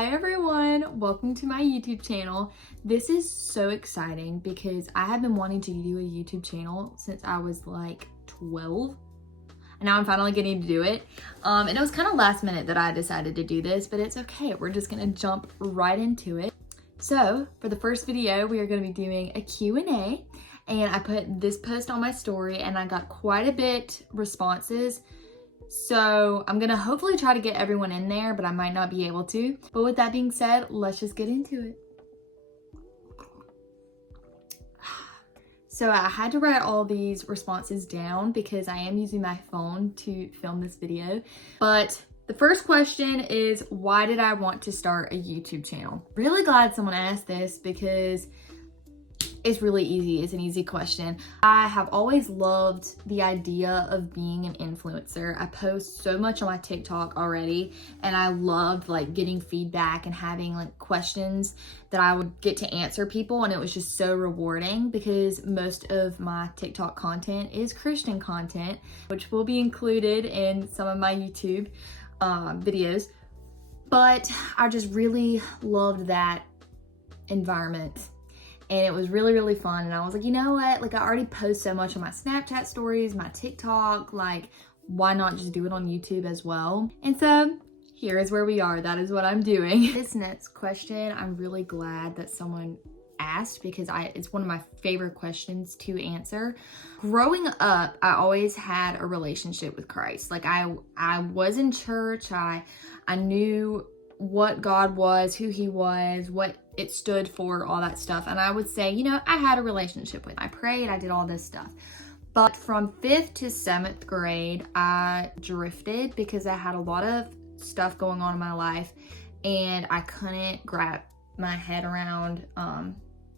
Hi everyone, welcome to my YouTube channel. This is so exciting because I have been wanting to do a YouTube channel since I was like 12. And now I'm finally getting to do it. And it was kind of last minute that I decided to do this, but it's okay. We're just gonna jump right into it. So for the first video, we are gonna be doing a Q&A, and I put this post on my story and I got quite a bit responses. So I'm gonna hopefully try to get everyone in there, but I might not be able to. But with that being said, let's just get into it. So I had to write all these responses down because I am using my phone to film this video. But the first question is, why did I want to start a YouTube channel? Really glad someone asked this because it's really easy. It's an easy question. I have always loved the idea of being an influencer. I post so much on my TikTok already, and I loved like getting feedback and having like questions that I would get to answer people, and it was just so rewarding because most of my TikTok content is Christian content, which will be included in some of my YouTube videos. But I just really loved that environment. And it was really, really fun. And I was like, you know what? Like, I already post so much on my Snapchat stories, my TikTok, like, why not just do it on YouTube as well? And so here is where we are. That is what I'm doing. This next question, I'm really glad that someone asked because it's one of my favorite questions to answer. Growing up, I always had a relationship with Christ. Like, I was in church. I knew what God was, who he was, what it stood for, all that stuff. And I would say, you know, I had a relationship with him. I prayed, I did all this stuff. But from 5th to 7th grade, I drifted because I had a lot of stuff going on in my life and I couldn't grab my head around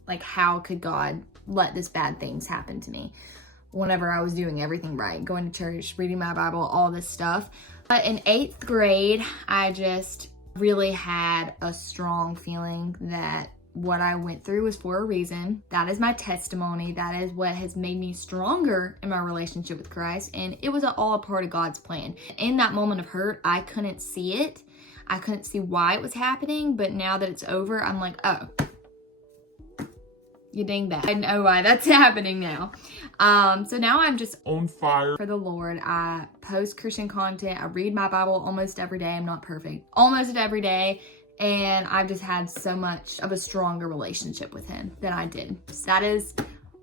like, how could God let this bad things happen to me whenever I was doing everything right, going to church, reading my Bible, all this stuff. But in 8th grade, I just really had a strong feeling that what I went through was for a reason. That is my testimony. That is what has made me stronger in my relationship with Christ. And it was all a part of God's plan. In that moment of hurt, I couldn't see it. I couldn't see why it was happening. But now that it's over, I'm like, oh, you dang that. I know why that's happening now. So now I'm just on fire for the Lord. I post Christian content. I read my Bible almost every day. I'm not perfect. Almost every day. And I've just had so much of a stronger relationship with him than I did. So that is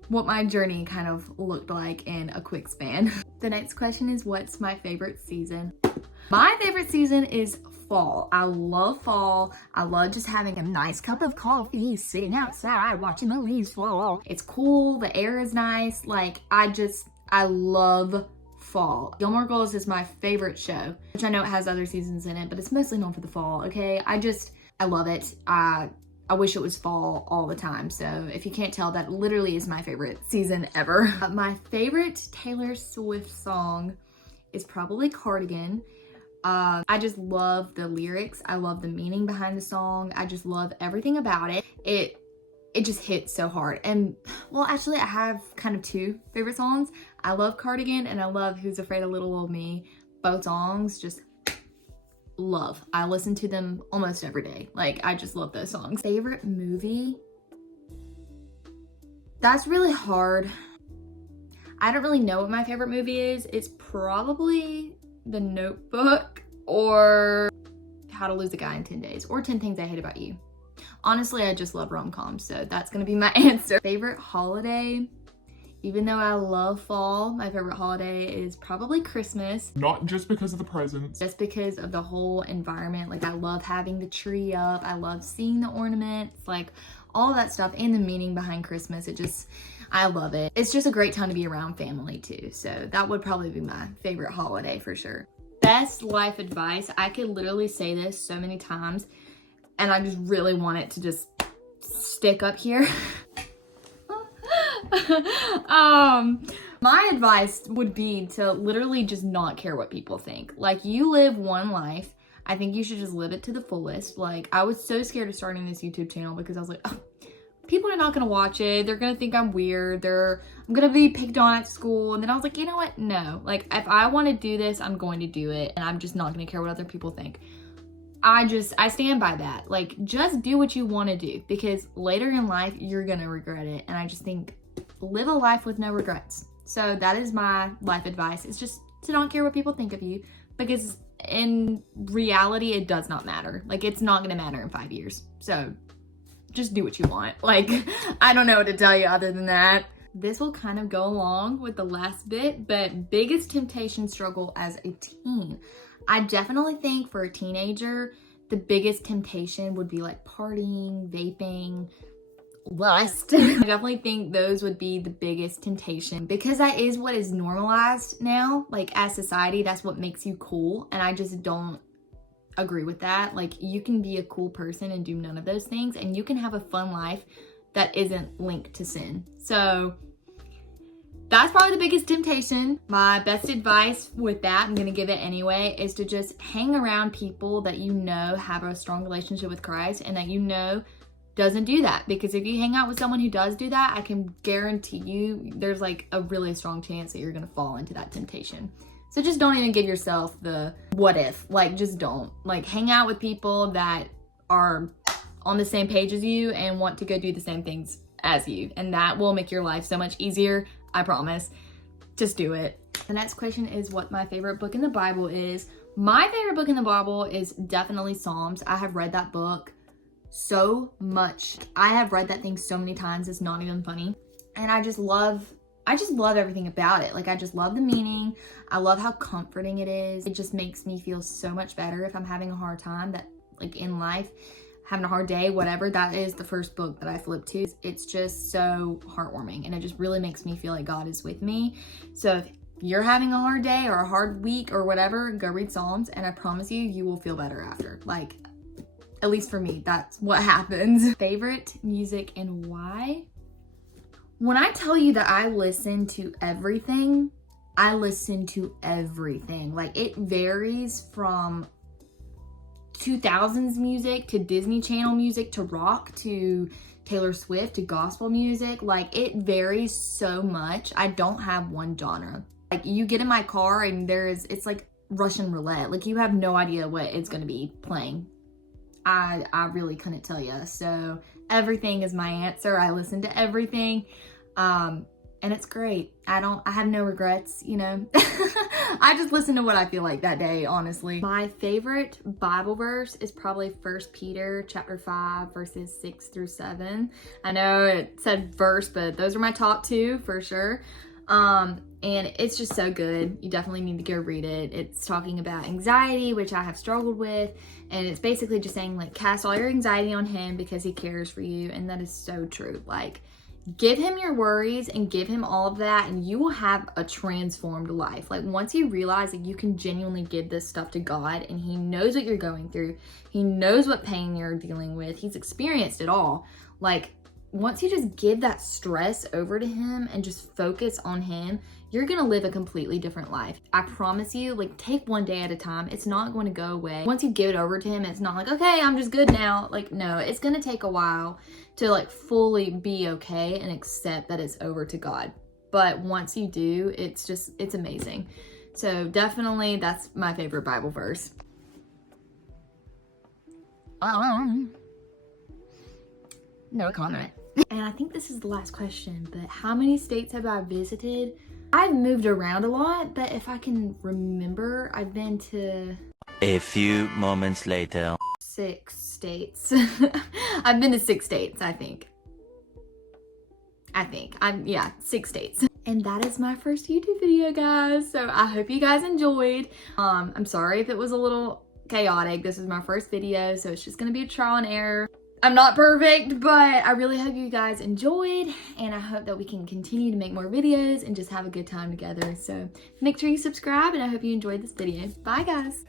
what my journey kind of looked like in a quick span. The next question is, what's my favorite season? My favorite season is fall. I love fall. I love just having a nice cup of coffee, sitting outside, watching the leaves fall. It's cool. The air is nice. Like, I love fall. Gilmore Girls is my favorite show, which I know it has other seasons in it, but it's mostly known for the fall, okay? I love it. I wish it was fall all the time. So if you can't tell, that literally is my favorite season ever. My favorite Taylor Swift song is probably Cardigan. I just love the lyrics. I love the meaning behind the song. I just love everything about it. It just hits so hard. And well, actually I have kind of two favorite songs. I love Cardigan and I love Who's Afraid of Little Old Me. Both songs, just love. I listen to them almost every day. Like, I just love those songs. Favorite movie? That's really hard. I don't really know what my favorite movie is. It's probably The Notebook or How to Lose a Guy in 10 Days or 10 Things I Hate About You. Honestly, I just love rom-coms, so that's gonna be my answer. Favorite holiday? Even though I love fall, my favorite holiday is probably Christmas. Not just because of the presents. Just because of the whole environment. Like, I love having the tree up. I love seeing the ornaments, like all that stuff, and the meaning behind Christmas. I love it. It's just a great time to be around family too. So that would probably be my favorite holiday for sure. Best life advice. I could literally say this so many times and I just really want it to just stick up here. My advice would be to literally just not care what people think. Like, you live one life. I think you should just live it to the fullest. Like, I was so scared of starting this YouTube channel because I was like, oh, people are not gonna watch it. They're gonna think I'm weird. I'm gonna be picked on at school. And then I was like, you know what? No. Like, if I want to do this, I'm going to do it. And I'm just not gonna care what other people think. I stand by that. Like, just do what you want to do, because later in life, you're going to regret it. And I just think, live a life with no regrets. So that is my life advice. It's just to don't care what people think of you, because in reality, it does not matter. Like, it's not going to matter in 5 years. So just do what you want. Like, I don't know what to tell you other than that. This will kind of go along with the last bit, but biggest temptation struggle as a teen. I definitely think for a teenager, the biggest temptation would be like partying, vaping, lust. I definitely think those would be the biggest temptation, because that is what is normalized now. Like, as society, that's what makes you cool. And I just don't agree with that. Like, you can be a cool person and do none of those things, and you can have a fun life that isn't linked to sin. So that's probably the biggest temptation. My best advice with that, I'm gonna give it anyway, is to just hang around people that you know have a strong relationship with Christ and that you know doesn't do that. Because if you hang out with someone who does do that, I can guarantee you there's like a really strong chance that you're gonna fall into that temptation. So just don't even give yourself the what if. Like, just don't. Like, hang out with people that are on the same page as you and want to go do the same things as you. And that will make your life so much easier. I promise. Just do it. The next question is what my favorite book in the Bible is. My favorite book in the Bible is definitely Psalms. I have read that book so much. I have read that thing so many times, it's not even funny. And I just love everything about it. Like, I just love the meaning. I love how comforting it is. It just makes me feel so much better if I'm having a hard time, that like in life, having a hard day, whatever, that is the first book that I flip to. It's just so heartwarming, and it just really makes me feel like God is with me. So if you're having a hard day or a hard week or whatever, go read Psalms, and I promise you, you will feel better after. Like, at least for me, that's what happens. Favorite music and why? When I tell you that I listen to everything, I listen to everything. Like, it varies from 2000s music to Disney Channel music to rock to Taylor Swift to gospel music. Like, it varies so much. I don't have one genre. Like, you get in my car and it's like Russian roulette. Like, you have no idea what it's going to be playing. I really couldn't tell you. So everything is my answer. I listen to everything. And it's great. I have no regrets, you know. I just listen to what I feel like that day, honestly. My favorite Bible verse is probably 1 Peter chapter 5, verses 6 through 7. I know it said verse, but those are my top two for sure. And it's just so good. You definitely need to go read it. It's talking about anxiety, which I have struggled with. And it's basically just saying, like, cast all your anxiety on him because he cares for you. And that is so true. Like, give him your worries and give him all of that, and you will have a transformed life. Like, once you realize that you can genuinely give this stuff to God, and he knows what you're going through, he knows what pain you're dealing with, he's experienced it all. Like, once you just give that stress over to him and just focus on him, you're gonna live a completely different life. I promise you. Like, take one day at a time. It's not going to go away. Once you give it over to him, it's not like, okay, I'm just good now. Like, no, it's gonna take a while to like fully be okay and accept that it's over to God. But once you do, it's amazing. So definitely that's my favorite Bible verse. No comment. And I think this is the last question, but how many states have I visited? I've moved around a lot, but if I can remember, I've been to a few moments later. 6 states. I've been to 6 states, I think. Yeah, 6 states. And that is my first YouTube video, guys. So I hope you guys enjoyed. I'm sorry if it was a little chaotic. This is my first video, so it's just gonna be a trial and error. I'm not perfect, but I really hope you guys enjoyed, and I hope that we can continue to make more videos and just have a good time together. So make sure you subscribe, and I hope you enjoyed this video. Bye, guys.